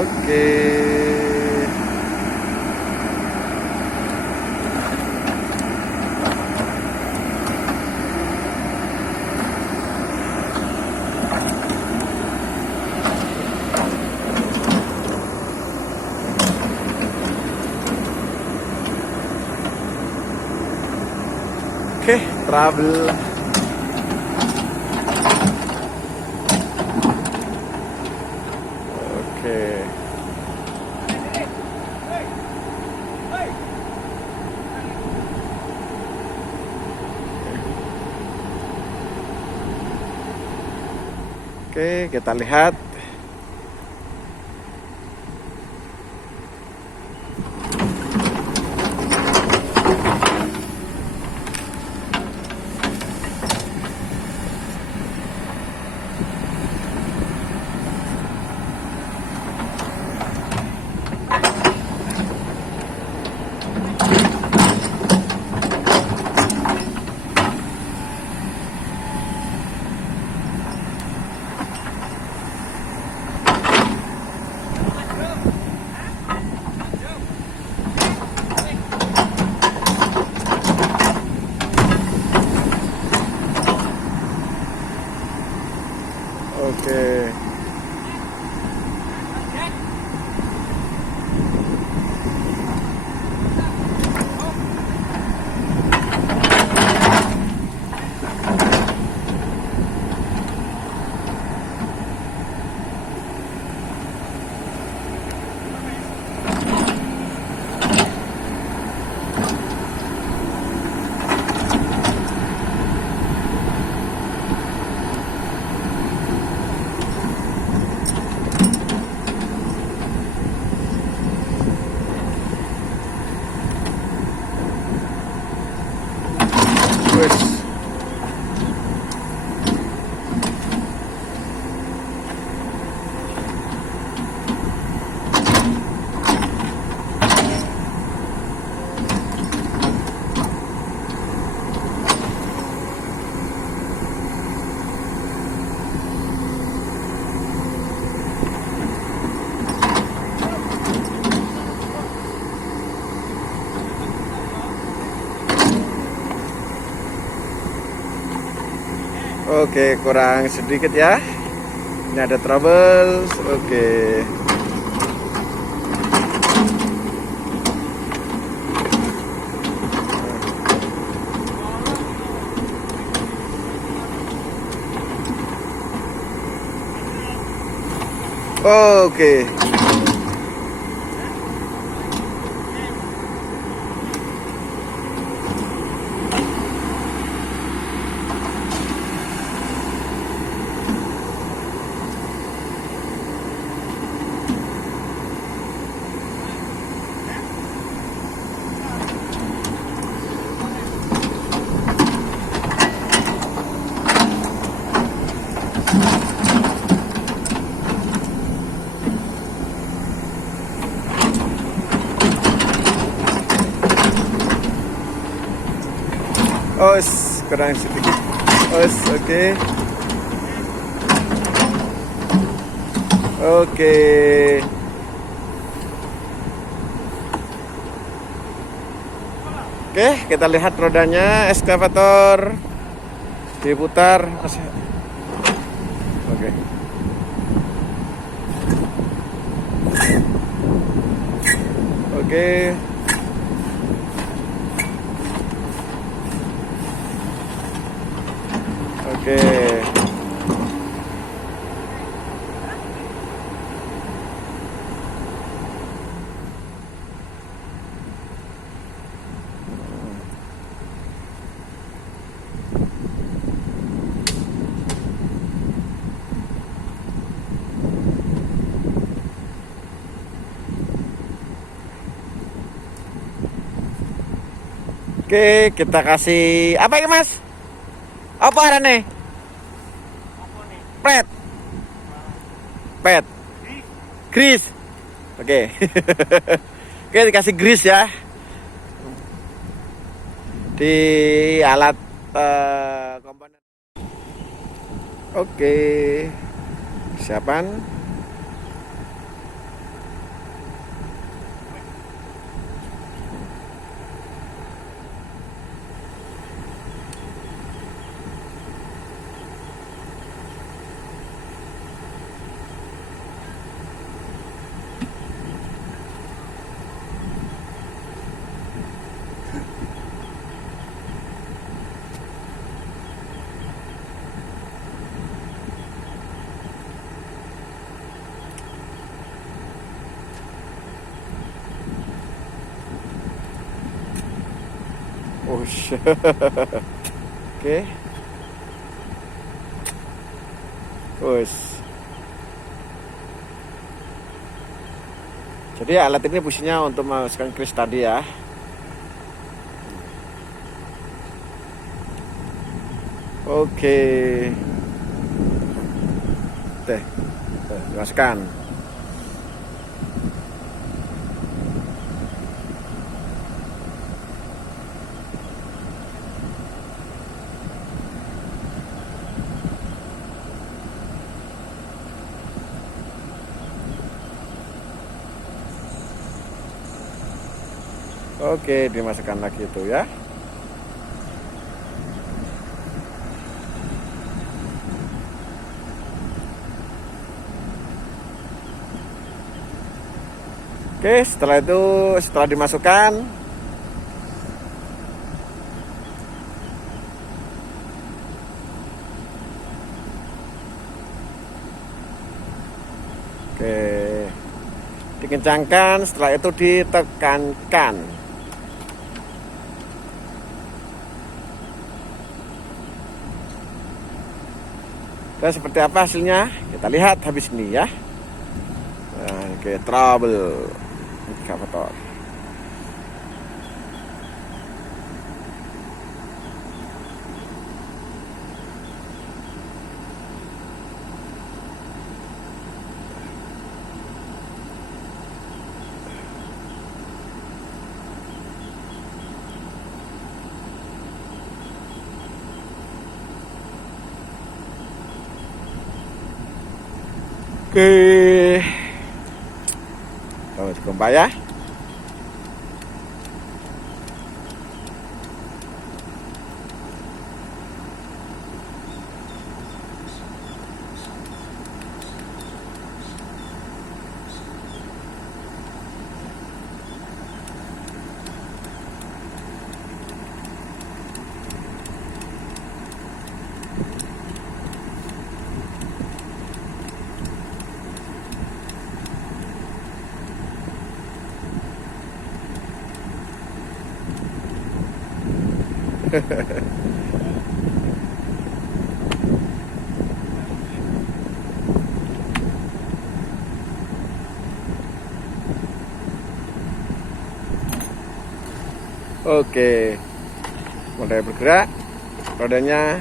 Oke. Oke, trouble. Oke. Oke, kita lihat. Oke. Wes. Oke, kurang sedikit ya. Ini ada trouble. Oke. Oke. Kurang sedikit. Oke. Oke. Oke, kita lihat rodanya, eskavator diputar. Oke. Oke. Oke. Oke, kita kasih apa ya, Mas? Apa arane? Pret. Pet. Grease. Oke. Oke, dikasih grease ya. Di alat komponen. Oke. Persiapan. Ush. Oke. Us. Jadi alat ini fungsinya untuk memasukkan kris tadi ya. Oke. Teh. Dimasukkan. Oke, dimasukkan lagi itu ya. Oke, setelah itu, setelah dimasukkan, oke, dikencangkan, setelah itu ditekankan. Dan seperti apa hasilnya? Kita lihat habis ini ya. Nah, oke, trouble ekskavator. Oke, kita coba ya. Oke, mulai bergerak rodanya.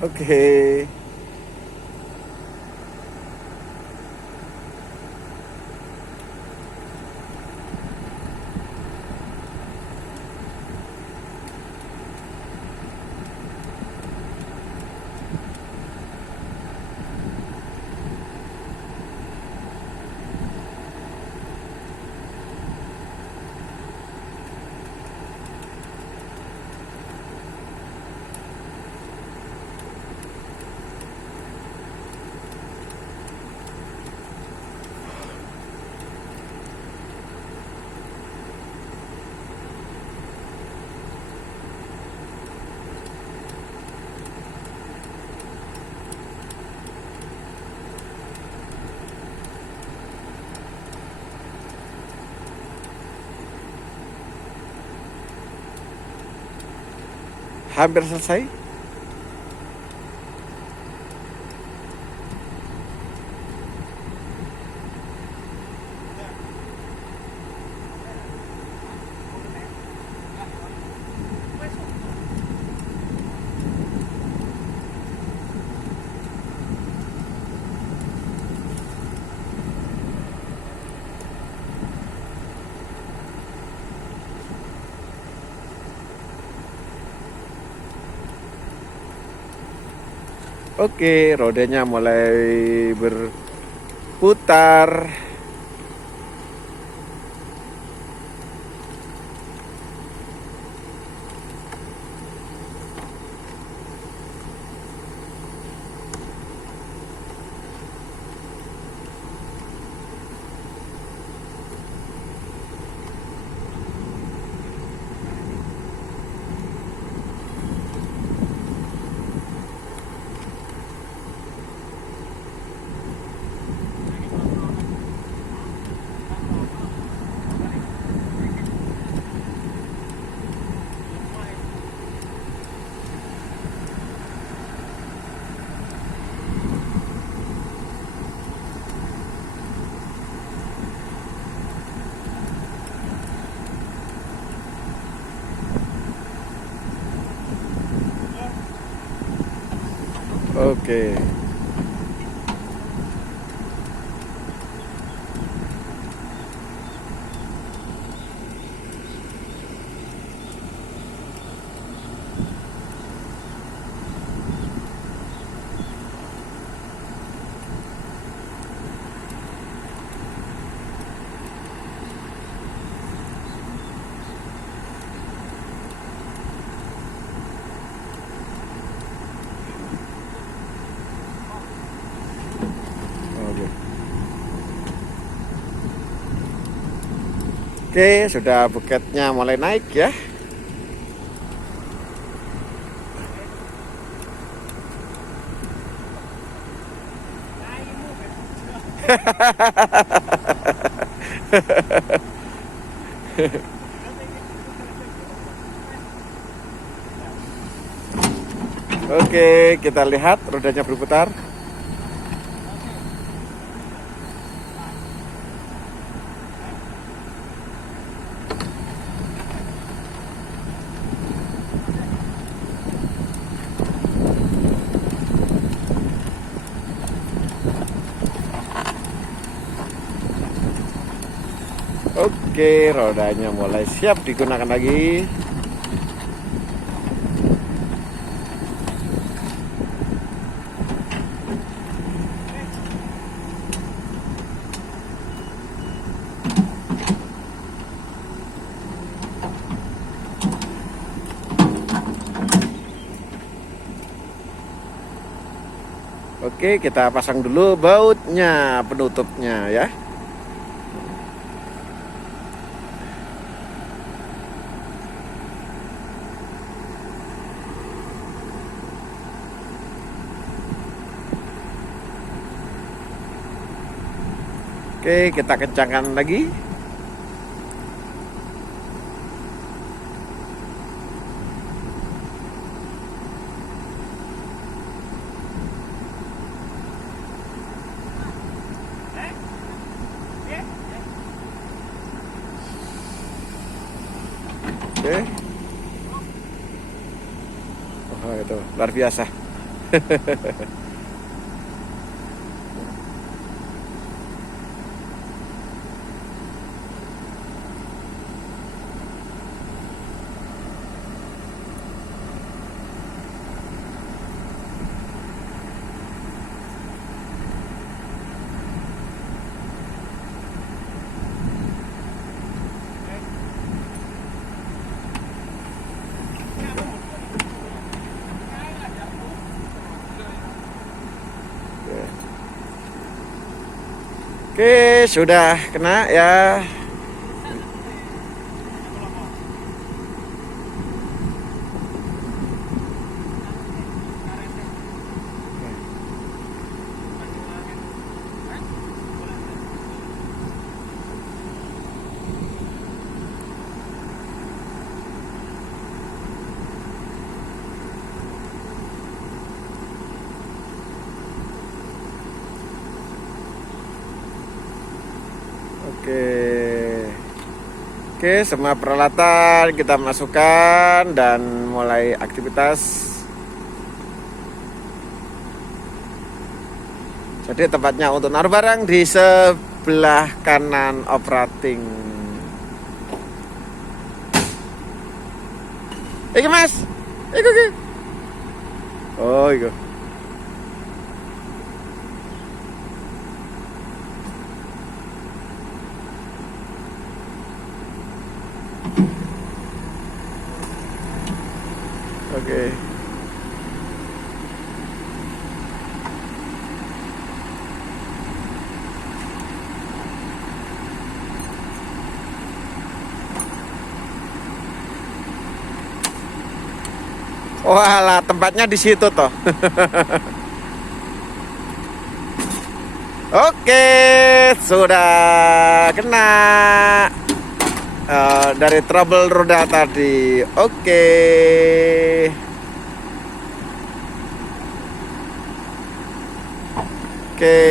Oke. Hampir selesai. Oke, rodanya mulai berputar. Oke. Oke. Oke, sudah buketnya mulai naik ya. Oke, kita lihat rodanya berputar. Oke, rodanya mulai siap digunakan lagi. Oke, kita pasang dulu bautnya, penutupnya ya. Oke, kita kencangkan lagi. Oke. Oh, itu luar biasa. Oke, sudah kena ya. Oke, semua peralatan kita masukkan dan mulai aktivitas. Jadi tempatnya untuk naruh barang di sebelah kanan operating. Iki Mas, iki. Oh, iku. Walah, tempatnya di situ toh. Oke, sudah kena dari trouble roda tadi. Oke. Oke.